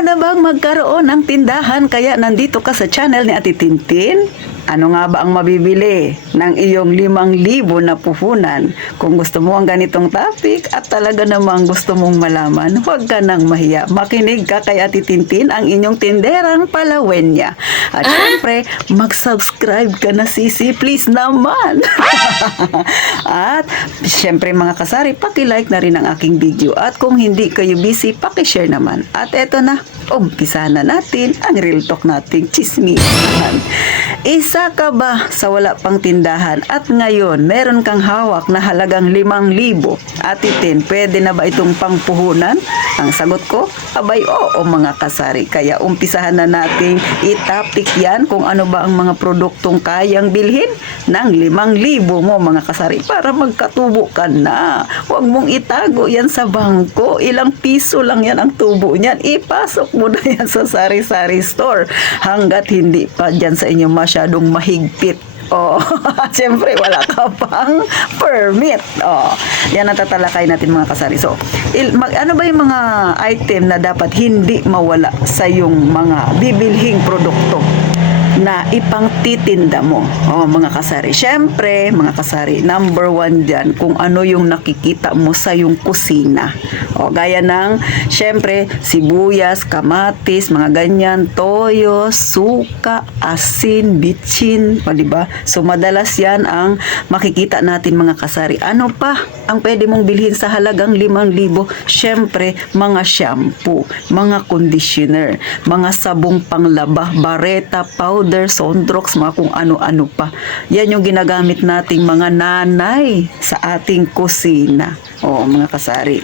mo na bang magkaroon ng tindahan kaya nandito ka sa channel ni Ate Tintin? Ano nga ba ang mabibili ng iyong 5,000 na puhunan? Kung gusto mo ang ganitong topic at talaga namang gusto mong malaman, huwag ka nang mahiya. Makinig ka kay Ate Tintin, ang inyong tinderang palawenya. At syempre, mag-subscribe ka na sisi, please naman. At syempre mga kasari, paki-like na rin ang aking video. At kung hindi kayo busy, paki-share naman. At eto na, umpisahan na natin ang real talk nating chismisan. Isa ka ba sa wala pang tindahan at ngayon meron kang hawak na halagang 5,000? Ate Tin, pwede na ba itong pangpuhunan? Ang sagot ko, abay oo mga kasari. Kaya umpisahan na nating itapik yan kung ano ba ang mga produktong kayang bilhin ng 5,000 mo mga kasari para magkatubo ka na. Huwag mong itago yan sa bangko. Ilang piso lang yan ang tubo niyan. Ipasok mo na yan sa sari-sari store hanggat hindi pa dyan sa inyo masyadong mahigpit. Oh, siyempre wala ka pang permit. Oh, yan ang tatalakay natin mga kasari. So, ano ba yung mga item na dapat hindi mawala sa yung mga bibilhing produkto na ipangtitinda mo? Oh, mga kasari. Siyempre, mga kasari, number 1 dyan, kung ano yung nakikita mo sa yung kusina. O, gaya ng, siyempre, sibuyas, kamatis, mga ganyan, toyo, suka, asin, bitchin, o, diba? So, madalas yan ang makikita natin mga kasari. Ano pa ang pwede mong bilhin sa halagang 5,000? Siyempre, mga shampoo, mga conditioner, mga sabong panglaba, bareta, powder, Sondrox, mga kung ano-ano pa. Yan yung ginagamit nating mga nanay sa ating kusina. O, mga kasari.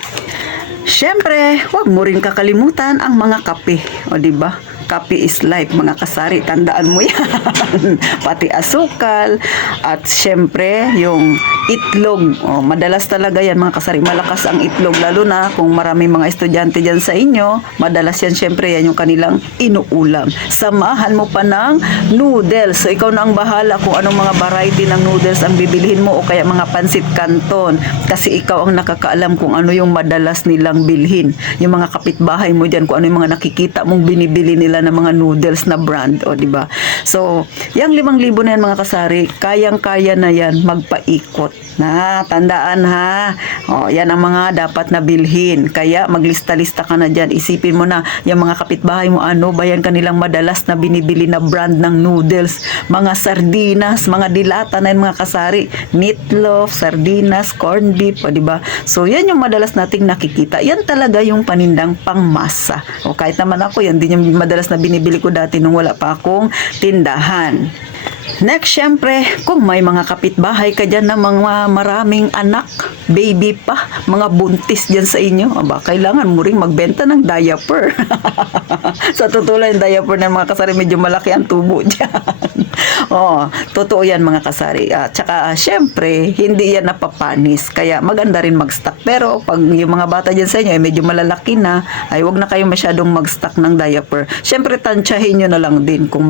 Siyempre, huwag mo rin kakalimutan ang mga kape. O, diba? Kape is life, mga kasari. Tandaan mo yan. Pati asukal. At syempre, yung itlog. O, madalas talaga yan, mga kasari. Malakas ang itlog. Lalo na kung marami mga estudyante dyan sa inyo, madalas yan, syempre, yan yung kanilang inuulam. Samahan mo pa ng noodles. So, ikaw na ang bahala kung anong mga variety ng noodles ang bibilihin mo o kaya mga pansit canton. Kasi ikaw ang nakakaalam kung ano yung madalas nilang bilhin. Yung mga kapitbahay mo dyan, kung ano yung mga nakikita mong binibili nila ng mga noodles na brand, o diba? So, yung 5,000 na yan mga kasari, kayang-kaya na yan magpaikot. Na, tandaan ha. O, yan ang mga dapat na bilhin. Kaya maglista-lista ka na dyan. Isipin mo na, yung mga kapitbahay mo, ano ba yan kanilang madalas na binibili na brand ng noodles? Mga sardinas, mga dilata na yan mga kasari. Meatloaf, sardinas, corned beef, o diba? So, yan yung madalas nating nakikita. Yan talaga yung panindang pangmasa. O, kahit naman ako, yan din yung madalas na binibili ko dati nung wala pa akong tindahan. Next, syempre, kung may mga kapitbahay ka dyan na mga maraming anak, baby pa, mga buntis dyan sa inyo, aba, kailangan mo ring magbenta ng diaper. Sa totoo lang, yung diaper ng mga kasari, medyo malaki ang tubo dyan. Oh, totoo yan mga kasari. Tsaka, syempre, hindi yan napapanis. Kaya maganda rin mag-stock. Pero, pag yung mga bata dyan sa inyo ay medyo malalaki na, ay wag na kayo masyadong mag-stock ng diaper. Syempre, tansyahin nyo na lang din kung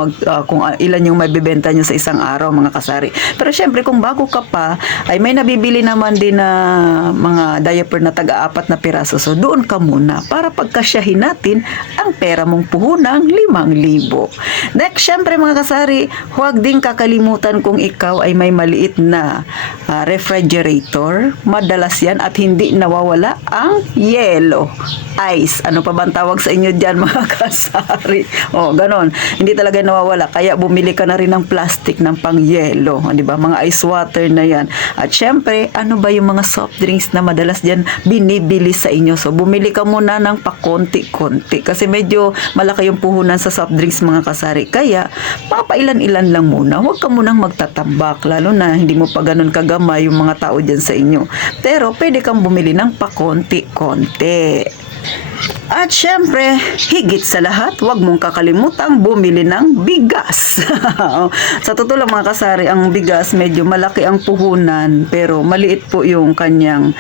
ilan yung mabibenta nyo sa isang araw mga kasari. Pero syempre kung bago ka pa, ay may nabibili naman din na mga diaper na taga-4 na piraso. So doon ka muna para pagkasyahin natin ang pera mong puhunang 5,000. Next, syempre mga kasari, huwag din kakalimutan kung ikaw ay may maliit na refrigerator. Madalas yan at hindi nawawala ang yelo. Ice. Ano pa bang tawag sa inyo dyan mga kasari? O, ganon. Hindi talaga nawawala. Kaya bumili ka na rin ng plastic ng pang-yelo. Di ba? Mga ice water na yan. At syempre, ano ba yung mga soft drinks na madalas dyan binibili sa inyo? So, bumili ka muna ng pakonti-konti. Kasi medyo malaki yung puhunan sa soft drinks mga kasari. Kaya, papailan-ilan lang muna. Huwag ka munang magtatambak. Lalo na, hindi mo pa ganun kagamay yung mga tao dyan sa inyo. Pero, pwede kang bumili ng pakonti-konti. At syempre, higit sa lahat, huwag mong kakalimutan bumili ng bigas. Sa totoo lang mga kasari, ang bigas medyo malaki ang puhunan pero maliit po yung kanyang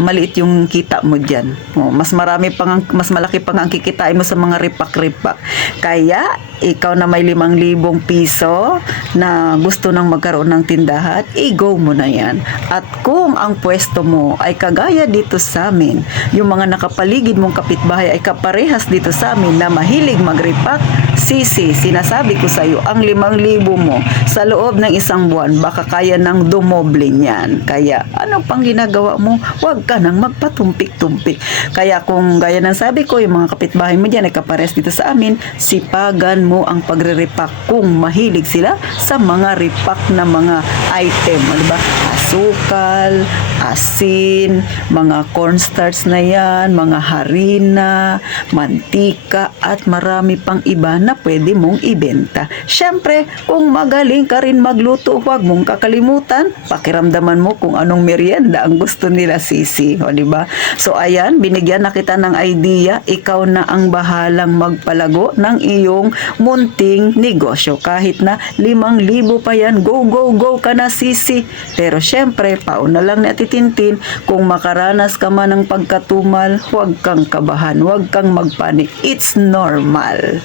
maliit yung kita mo dyan. Mas malaki pang ang kikitain mo sa mga ripak-ripak. Kaya ikaw na may 5,000 piso na gusto nang magkaroon ng tindahan, i-go mo na yan. At kung ang pwesto mo ay kagaya dito sa amin, yung mga nakapaligid mong kapitbahay kapitbahay ay kaparehas dito sa amin na mahilig mag-repack, sisi, sinasabi ko sa iyo, ang 5,000 mo sa loob ng isang buwan, baka kaya nang dumoble niyan. Kaya, ano pang ginagawa mo? Huwag ka nang magpatumpik-tumpik. Kaya kung gaya ng sabi ko, yung mga kapitbahay mo dyan ay kaparehas dito sa amin, sipagan mo ang pagre-repack kung mahilig sila sa mga repack na mga item. Ano ba? Asukal, asin, mga cornstarch na yan, mga harina, mantika, at marami pang iba na pwede mong ibenta. Syempre, kung magaling ka rin magluto, huwag mong kakalimutan, pakiramdaman mo kung anong merienda ang gusto nila, sisi. O, diba? So, ayan, binigyan na kita ng idea, ikaw na ang bahalang magpalago ng iyong munting negosyo. Kahit na 5,000 pa yan, go, go, go ka na, sisi. Pero syempre, pauna lang ni Ate Tintin, kung makaranas ka man ng pagkatumal, huwag kang kabahan, huwag kang magpanik. It's normal.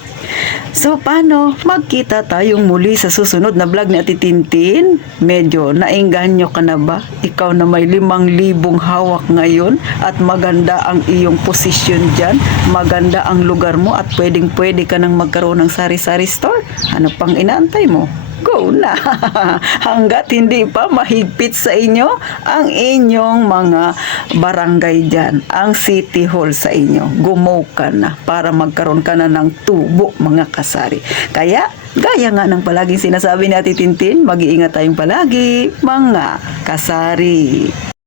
So, paano? Magkita tayong muli sa susunod na vlog ni Ate Tintin? Medyo naengganyo ka na ba? Ikaw na may 5,000 hawak ngayon at maganda ang iyong posisyon dyan, maganda ang lugar mo at pwedeng-pwede ka nang magkaroon ng sari-sari store? Ano pang inaantay mo? Go na! Hanggat hindi pa mahigpit sa inyo ang inyong mga barangay dyan, ang city hall sa inyo. Gumaw ka na para magkaroon ka na ng tubo, mga kasari. Kaya, gaya nga ng palaging sinasabi ni Ate Tintin, mag-iingat tayong palagi, mga kasari.